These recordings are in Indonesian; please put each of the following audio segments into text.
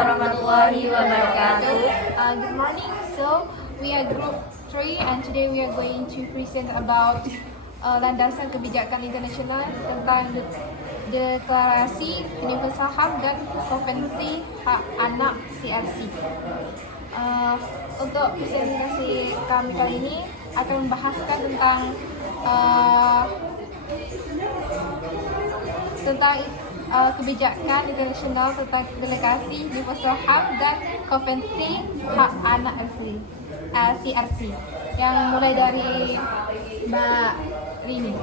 warahmatullahi wabarakatuh. Good morning. So we are group 3 and today we are going to present about landasan kebijakan internasional tentang Deklarasi Universal HAM dan Konvensi Hak Anak CRC. Untuk presentasi kami kali ini akan membahaskan tentang kebijakan internasional tentang Deklarasi Universal HAM dan Konvensi Hak Anak CRC, yang mulai dari Mbak Rini.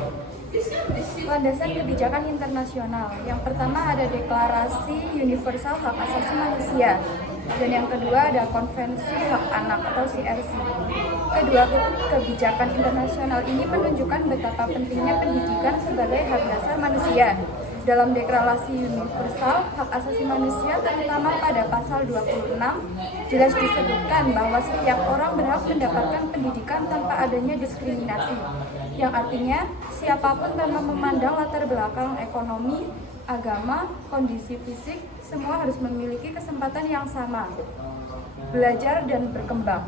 Landasan kebijakan internasional. Yang pertama ada Deklarasi Universal Hak Asasi Manusia, dan yang kedua ada Konvensi Hak Anak atau CRC. Kedua kebijakan internasional ini menunjukkan betapa pentingnya pendidikan sebagai hak dasar manusia. Dalam Deklarasi Universal Hak Asasi Manusia, terutama pada pasal 26, jelas disebutkan bahwa setiap orang berhak mendapatkan pendidikan tanpa adanya diskriminasi, yang artinya siapapun tanpa memandang latar belakang ekonomi, agama, kondisi fisik, semua harus memiliki kesempatan yang sama, belajar dan berkembang.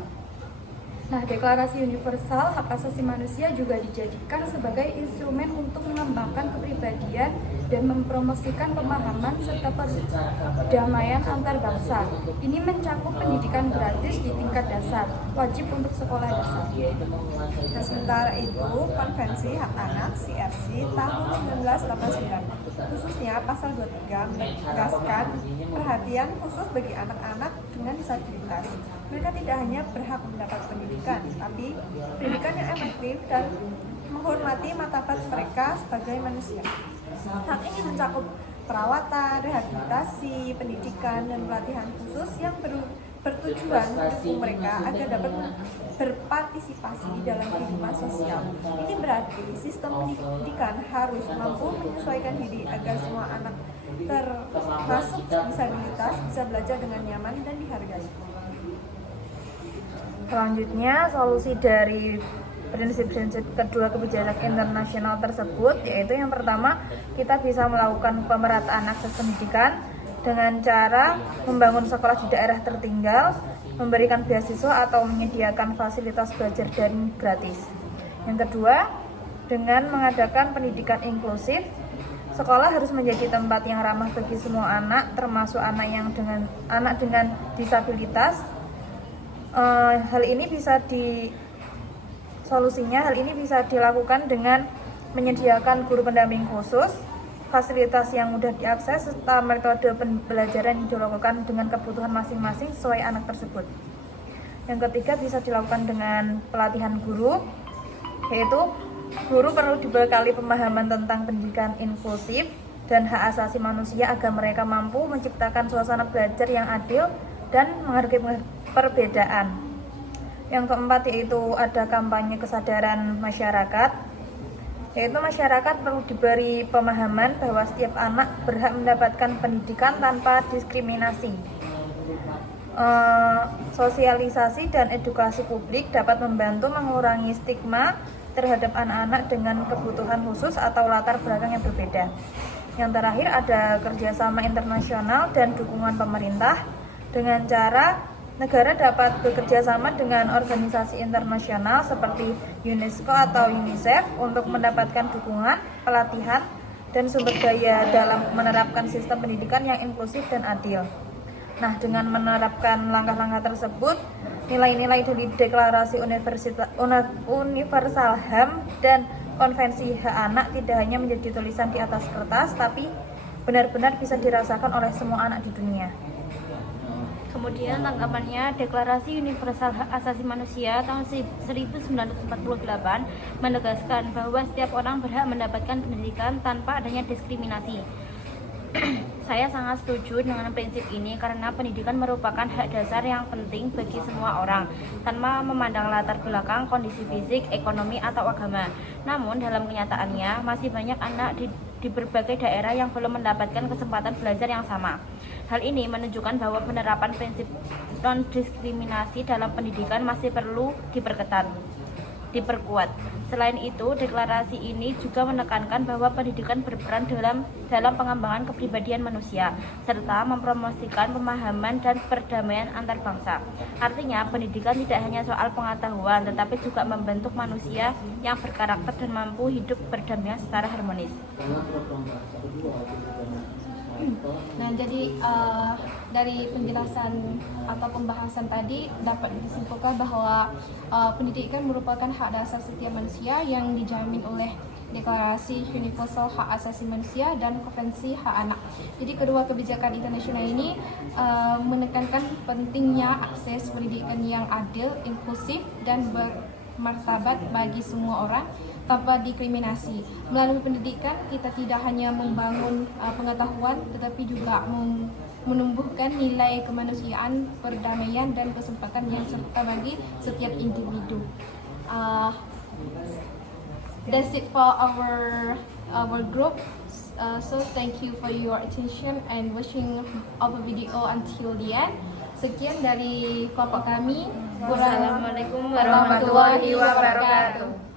Nah, Deklarasi Universal Hak Asasi Manusia juga dijadikan sebagai instrumen untuk mengembangkan kepribadian dan mempromosikan pemahaman serta perdamaian antar bangsa. Ini mencakup pendidikan gratis di tingkat dasar, wajib untuk sekolah dasar. Dan sementara itu, Konvensi Hak Anak CRC tahun 1989 khususnya pasal 23 menegaskan perhatian khusus bagi anak-anak dengan disabilitas. Mereka tidak hanya berhak mendapat pendidikan, tapi pendidikan yang efektif dan menghormati martabat mereka sebagai manusia. Hak ini mencakup perawatan, rehabilitasi, pendidikan, dan pelatihan khusus yang bertujuan mendukung mereka agar dapat berpartisipasi di dalam kehidupan sosial. Ini berarti sistem pendidikan harus mampu menyesuaikan diri agar semua anak termasuk disabilitas bisa belajar dengan nyaman dan dihargai. Selanjutnya, solusi dari prinsip-prinsip kedua kebijakan internasional tersebut, yaitu yang pertama, kita bisa melakukan pemerataan akses pendidikan dengan cara membangun sekolah di daerah tertinggal, memberikan beasiswa atau menyediakan fasilitas belajar daring gratis. Yang kedua, dengan mengadakan pendidikan inklusif, sekolah harus menjadi tempat yang ramah bagi semua anak, termasuk anak dengan disabilitas. Hal ini bisa dilakukan dengan menyediakan guru pendamping khusus, fasilitas yang mudah diakses, serta metode pembelajaran yang dilakukan dengan kebutuhan masing-masing sesuai anak tersebut. Yang ketiga, bisa dilakukan dengan pelatihan guru, yaitu guru perlu dibekali pemahaman tentang pendidikan inklusif dan hak asasi manusia agar mereka mampu menciptakan suasana belajar yang adil dan menghargai perbedaan. Yang keempat, yaitu ada kampanye kesadaran masyarakat, yaitu masyarakat perlu diberi pemahaman bahwa setiap anak berhak mendapatkan pendidikan tanpa diskriminasi. Sosialisasi dan edukasi publik dapat membantu mengurangi stigma terhadap anak-anak dengan kebutuhan khusus atau latar belakang yang berbeda. Yang terakhir, ada kerjasama internasional dan dukungan pemerintah, dengan cara negara dapat bekerja sama dengan organisasi internasional seperti UNESCO atau UNICEF untuk mendapatkan dukungan, pelatihan, dan sumber daya dalam menerapkan sistem pendidikan yang inklusif dan adil. Nah, dengan menerapkan langkah-langkah tersebut, nilai-nilai dari Deklarasi Universal HAM dan Konvensi Hak Anak tidak hanya menjadi tulisan di atas kertas, tapi benar-benar bisa dirasakan oleh semua anak di dunia. Kemudian tanggapannya, Deklarasi Universal Hak Asasi Manusia tahun 1948 menegaskan bahwa setiap orang berhak mendapatkan pendidikan tanpa adanya diskriminasi. Saya sangat setuju dengan prinsip ini karena pendidikan merupakan hak dasar yang penting bagi semua orang tanpa memandang latar belakang, kondisi fisik, ekonomi, atau agama. Namun dalam kenyataannya masih banyak anak di berbagai daerah yang belum mendapatkan kesempatan belajar yang sama. Hal ini menunjukkan bahwa penerapan prinsip non-diskriminasi dalam pendidikan masih perlu diperketat. diperkuat. Selain itu, deklarasi ini juga menekankan bahwa pendidikan berperan dalam pengembangan kepribadian manusia, serta mempromosikan pemahaman dan perdamaian antar bangsa. Artinya, pendidikan tidak hanya soal pengetahuan, tetapi juga membentuk manusia yang berkarakter dan mampu hidup berdampingan secara harmonis. Nah, jadi dari penjelasan atau pembahasan tadi dapat disimpulkan bahwa pendidikan merupakan hak dasar setiap manusia yang dijamin oleh Deklarasi Universal Hak Asasi Manusia dan Konvensi Hak Anak. Jadi kedua kebijakan internasional ini menekankan pentingnya akses pendidikan yang adil, inklusif, dan bermartabat bagi semua orang tanpa diskriminasi. Melalui pendidikan, kita tidak hanya membangun pengetahuan, tetapi juga menumbuhkan nilai kemanusiaan, perdamaian, dan kesempatan yang serta bagi setiap individu. That's it for our group. So thank you for your attention and watching our video until the end. Sekian dari kelompok kami. Wassalamualaikum warahmatullahi wabarakatuh.